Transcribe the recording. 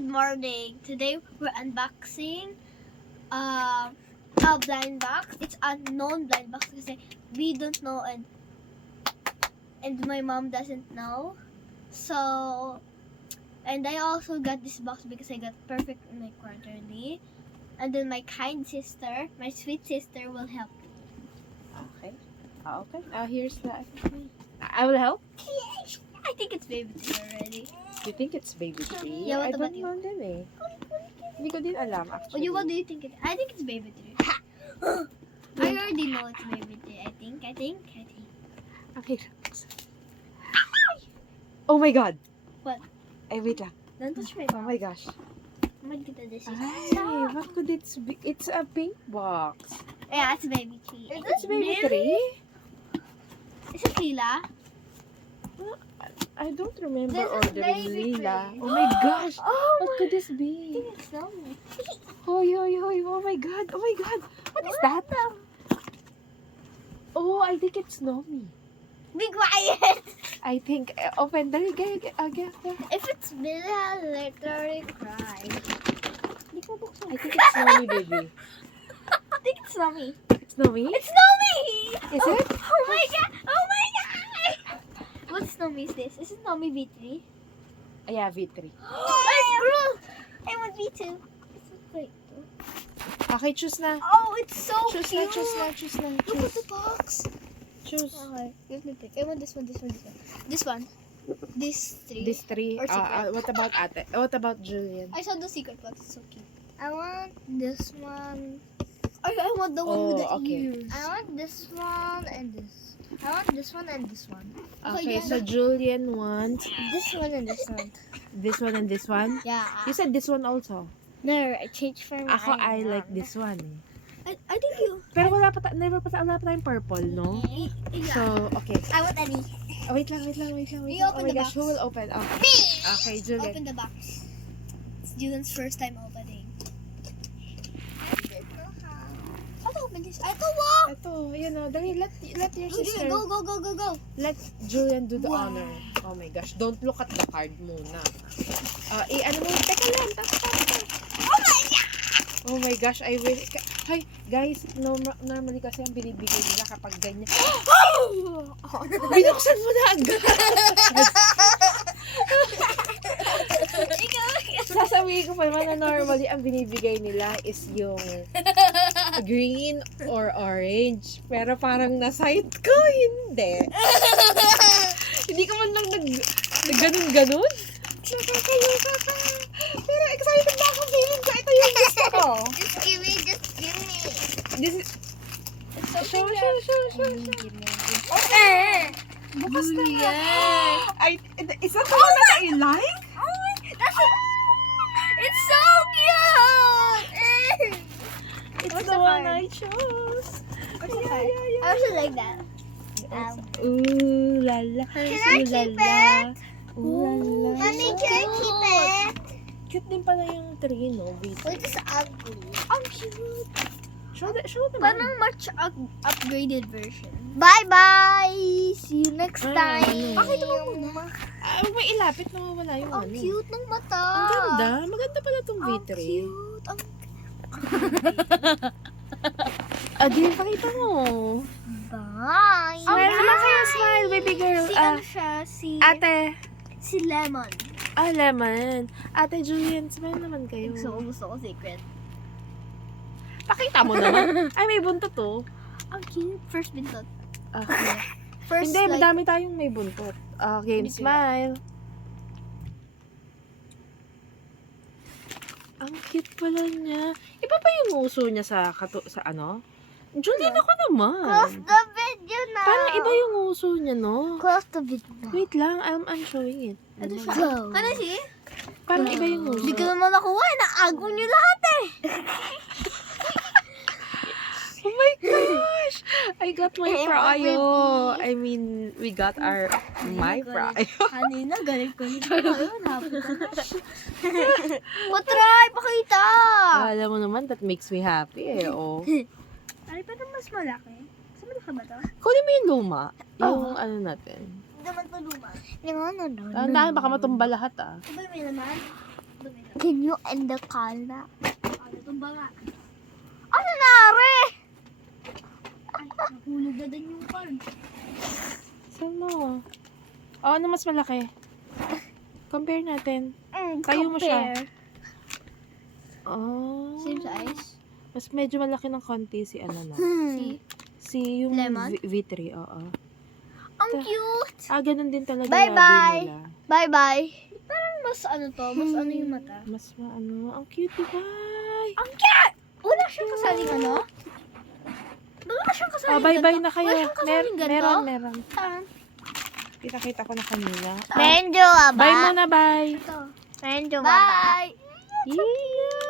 good morning. Today we're unboxing a blind box. It's a non-blind box kasi we don't know and my mom doesn't know. So, and I also got this box because I got perfect in my quarterly. And then my kind sister, my sweet sister will help me. Okay. Okay. Here's the... I will help. I think it's baby tea already. You think it's baby tree? Yeah, what I about don't you? know din eh. Hindi ko din alam actually. What do you think it is? I think it's baby tea. I already know it's baby tea. I think. Okay. Oh my God! What? Ay, wait lang. Don't touch my Oh mouth. my gosh. Magkita this is. Ay, what could it be? It's a pink box. Yeah, it's baby tea. It's baby tree? Is it Lila? I don't remember This is ordering baby Lila. tree. Oh my gosh! Oh What could this I be? think it's Zoe. Hoy, hoy, hoy. Oh my God. Oh my God. What is that? Oh, I think it's Nomi. Be quiet! I think, open. Dali, again. If it's Lila, literally cry. Di ko buksan. I think it's Nomi, baby. I think it's Nomi. It's Nomi? It's Nomi! Is it? Oh my god! Oh my god! What's Nomi is this? Is it Nomi V3? Yeah, V3. It's blue! I want V2. It's so great. Okay, choose na. Oh, it's so Choose cute! na. Look at the box. Choose. Okay, let me pick. I want this one. This one. This three. These three. Or secret. What about Ate? What about Julian? I saw the secret box. It's so cute. I want this one. I want the one with the okay. ears. I want this one and this. I want this one and this one. Okay, yeah. so Julian wants This one and this one. this one and this one. Yeah. You said this one also. No, I changed for my Ako, I like this one. I think you. Pero wala pa tayong purple, no? Yeah. So, okay. I want any. Oh, wait lang. You Oh open my the gosh, box. who will open? Okay. Me! Okay, Julian. Open the box. It's Julian's first time opening. How to open this? I don't know. Ito, yun o. Dali, let your sister. Go. Let Julian do the Wow. honor. Oh my gosh, don't look at the card muna. Ano mo, teka lang. Oh my god! Oh my gosh, I wish. Hi, guys, normally kasi ang binibigay nila kapag ganyan. Binuksan mo na agad. Sasabihin ko pa naman na normally ang binibigay nila is yung green or orange. Pero parang na-sight ko, hindi. Hindi ka man lang nag-ganun-ganun. Nakakaloka ka. Pero excited na ako, feeling ko ito yung gusto ko. Just give me. This is... Show. Okay. Bukas na nga. Julian. Is that the one that I like? Oh my, it's so cute! It's What's the the one card? I chose. I also like that. Ooh la la. Can I keep it? Ooh la la. Mommy, can I keep it? Cute din pala yung tree, no? Wait. Wait, it's ugly. Oh, cute. Show them. Parang much upgraded version. Bye-bye! See you next Ay, time. ano Pakita mo muna. May ilapit, nawawala yung Ang ano. cute ng mata. Ang ganda. Maganda pala tong Ang V3. cute. Di, pakita mo. Bye! Smile naman kayo, smile, baby girl. Si ano siya? Ate. Si Lemon. Lemon. Ate Julian, smile naman kayo. Gusto ko secret. Pakita mo naman. Ay, may buntot to. Ang cute. First bintot. Okay. First, Hindi, like, madami tayong may buntot. Okay, Hindi smile. Ang cute pala niya. Iba pa yung uso niya sa ano? Julian, ako naman. close the video now. Parang iba yung uso niya, no? Close the video now. Wait lang, I'm showing it. Ano siya? Ano siya? Parang iba yung uso. Hindi ko naman nakuha. Naagaw niyo lahat eh. Oh my gosh! I got my Eh, prayo. baby. I mean, we got my prayo. Kanina, galing ko nito. Ayun, happy ka na. Patry, pakita! Alam mo naman, that makes me happy eh. Oh. Ay, pero mas malaki. Mas malaki ba ito? Kunin mo yung luma. Yung ano natin. Hindi naman ito luma. Yung ano, Tandaan, baka matumba lahat ah. Ito ba may laman? Ito may laman. Can you end the call na? Tumba nga. Ano nari? Ay, nahulog na din yung call. Saan mo? Oh, ano mas malaki? Compare natin. Tayo mo siya. Oh. Same size? Mas medyo malaki ng konti si ano na. Si? Si yung Lemon? V3, oo. Ang cute! Ganun din talaga Bye-bye. labi nila. Bye-bye. Parang mas ano to, mas ano yung mata. Mas maano. Ang cute, diba? Ang cute! Wala siyang kasaling ano? Wala siyang kasaling Bye-bye ganito. na kayo. Wala siyang kasaling ganito. Meron. Saan? Pinakita ko na kanina. Medyo Bye muna, bye. Ito. Medyo bye. Yeah.